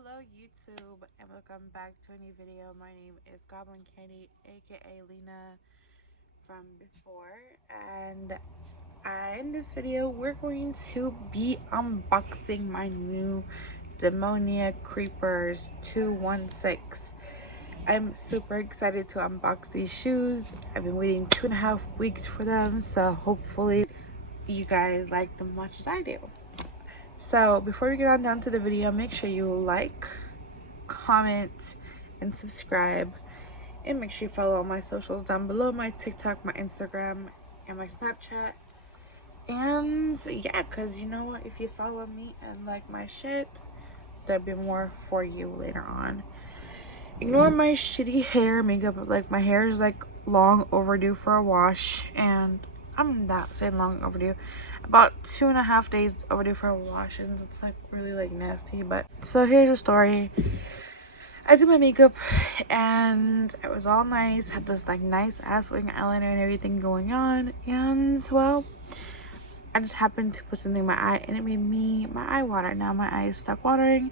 Hello YouTube and welcome back to a new video. My name is GoblinCandie, aka Lena from before, and in this video we're going to be unboxing my new Demonia Creepers 216. I'm super excited to unbox these shoes. I've been waiting 2.5 weeks for them, so hopefully you guys like them much as I do. So before we get on down to the video, make sure you like, comment, and subscribe, and make sure you follow all my socials down below: my TikTok, my Instagram, and my Snapchat. And yeah, because you know what, if you follow me and like my shit, there'll be more for you later on. Ignore my shitty hair makeup. Like, my hair is like long overdue for a wash, and I'm not saying long overdue, about 2.5 days overdue for a wash, and it's like really like nasty. But so here's the story. I did my makeup and it was all nice, had this like nice ass wing eyeliner and everything going on, and well, I just happened to put something in my eye and it made my eye water. Now my eye is stuck watering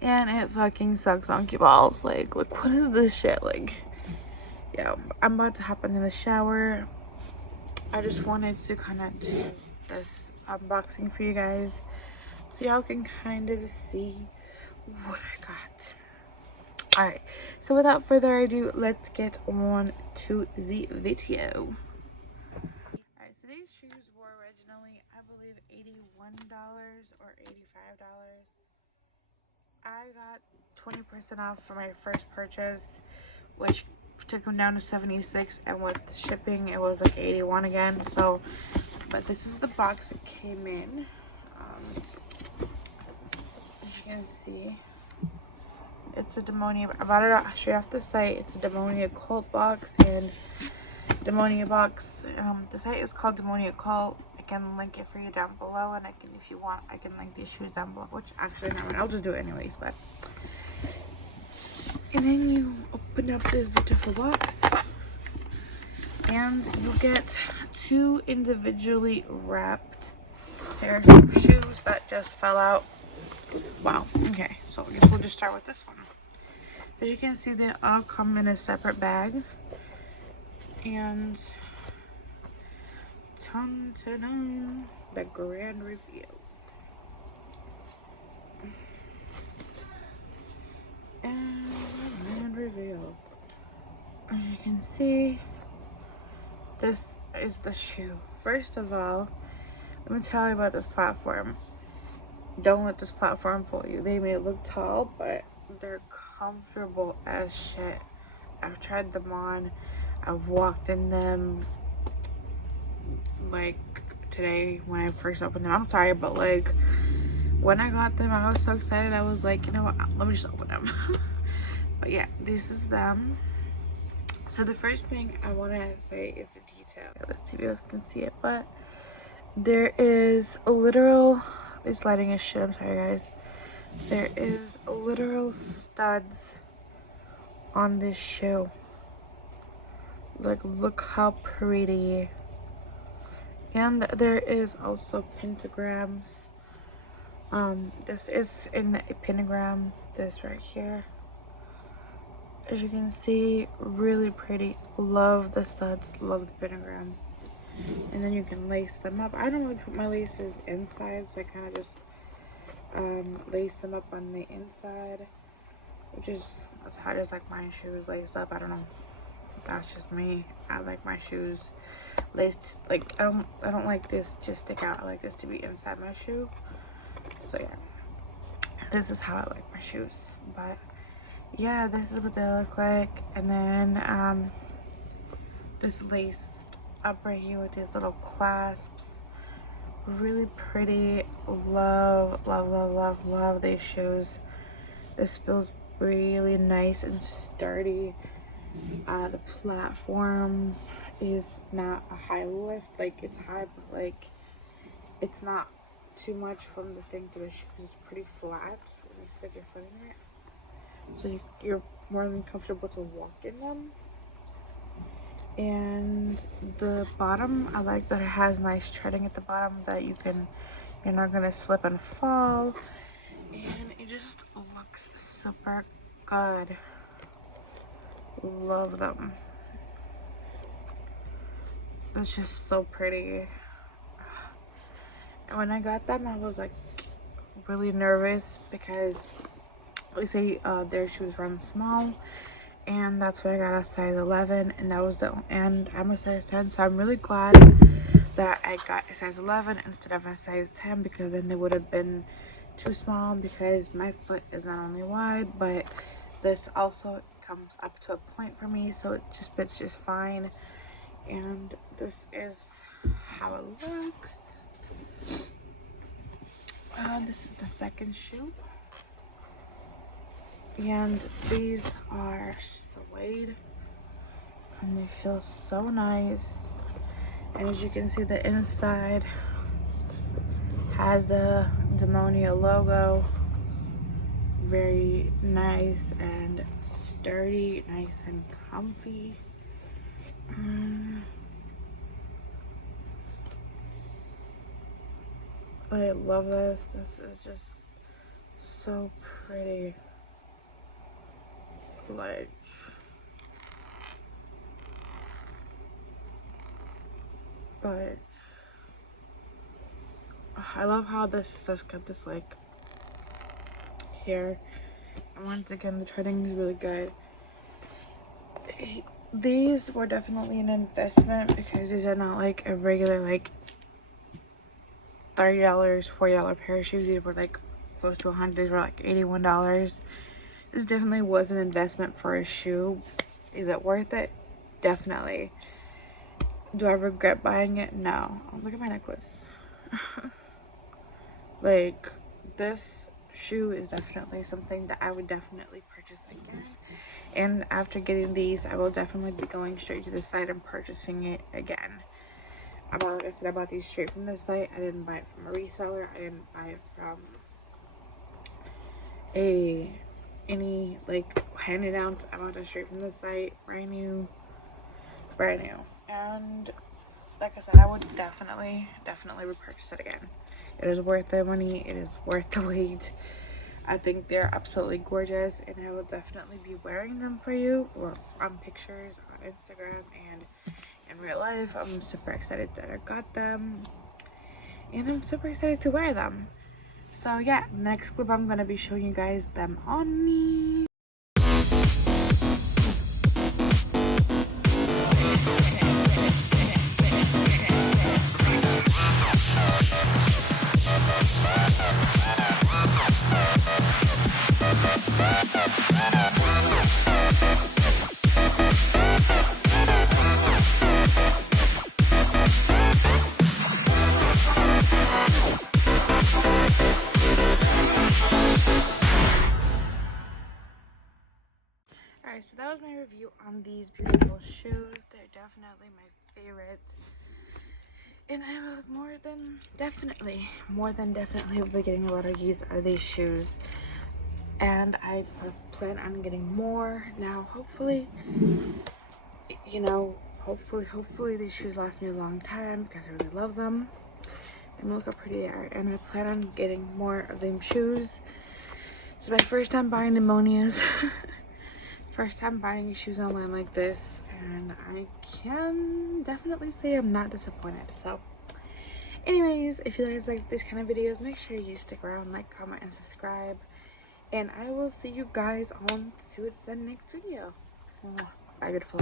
and it fucking sucks, donkey balls. Like, look, what is this shit? Like, yeah, I'm about to hop into the shower. I just wanted to kind of do this unboxing for you guys so y'all can kind of see what I got. Alright, so without further ado, let's get on to the video. Alright, so these shoes were originally, I believe, $81 or $85. I got 20% off for my first purchase, which took them down to 76, and with shipping it was like 81 again. So, but this is the box it came in. As you can see, it's a Demonia. I bought it straight off the site. It's a Demonia Cult box and Demonia box. The site is called Demonia Cult. I can link it for you down below, and I can, if you want, I can link these shoes down below. Which actually, no, I'll just do it anyways. But and then you open up this beautiful box, and you get two individually wrapped pair of shoes that just fell out. Wow. Okay, so I guess we'll just start with this one. As you can see, they all come in a separate bag. And dun, the grand reveal. And the grand reveal. As you can see, this is the shoe. First of all, let me tell you about this platform. Don't let this platform fool you. They may look tall, but they're comfortable as shit. I've tried them on. I've walked in them like today when I first opened them. I'm sorry, but like when I got them, I was so excited. I was like, you know what, let me just open them. But yeah, this is them. So the first thing I want to say is the detail. Let's see if you guys can see it, but there is a literal, it's lighting as shit, I'm sorry guys. There is literal studs on this shoe. Like, look how pretty. And there is also pentagrams. This is in a pentagram, this right here. As you can see, really pretty. Love the studs, love the pentagram. And then you can lace them up. I don't really put my laces inside, so I kind of just lace them up on the inside, which is how I just like my shoes laced up. I don't know, that's just me. I like my shoes laced. Like, I don't like this just stick out. I like this to be inside my shoe. So yeah, this is how I like my shoes. But yeah, this is what they look like. And then this laced up right here with these little clasps, really pretty. Love, love, love, love, love these shoes. This feels really nice and sturdy. The platform is not a high lift. Like, it's high, but like it's not too much from the thing to the shoes. It's pretty flat when you stick your foot in it, so you're more than comfortable to walk in them. And the bottom, I like that it has nice treading at the bottom, that you're not gonna slip and fall. And it just looks super good. Love them. It's just so pretty. And when I got them, I was like really nervous because they say their shoes run small, and that's why I got a size 11, and that was and I'm a size 10, so I'm really glad that I got a size 11 instead of a size 10, because then they would have been too small, because my foot is not only wide, but this also comes up to a point for me, so it just fits just fine. And this is how it looks. This is the second shoe, and these are suede, and they feel so nice. And as you can see, the inside has the Demonia logo. Very nice and sturdy, nice and comfy. I love this. This is just so pretty. Like, but I love how this has just got this like here, and once again the treading is really good. These were definitely an investment, because these are not like a regular like $30, $40 pair of shoes. These were like close to 100. These were like $81. This definitely was an investment for a shoe. Is it worth it? Definitely. Do I regret buying it? No. Oh, look at my necklace. Like, this shoe is definitely something that I would definitely purchase again. And after getting these, I will definitely be going straight to the site and purchasing it again. Like I said, I bought these straight from the site. I didn't buy it from a reseller. I didn't buy it from any like hand-me-downs. I bought it straight from the site, brand new. And like I said, I would definitely repurchase it again. It is worth the money. It is worth the wait. I think they're absolutely gorgeous, and I will definitely be wearing them for you, or on pictures on Instagram and in real life. I'm super excited that I got them, and I'm super excited to wear them. So yeah, next clip I'm gonna be showing you guys them on me. Alright, so that was my review on these beautiful shoes. They're definitely my favorites. And I will more than definitely will be getting a lot of use out of these shoes. And I plan on getting more. Now, hopefully, you know, hopefully these shoes last me a long time, because I really love them. And look how pretty they are. And I plan on getting more of them shoes. It's my first time buying Demonias. First time buying shoes online like this, and I can definitely say I'm not disappointed. So anyways, if you guys like these kind of videos, make sure you stick around, like, comment, and subscribe, and I will see you guys on to the next video. Bye, beautiful.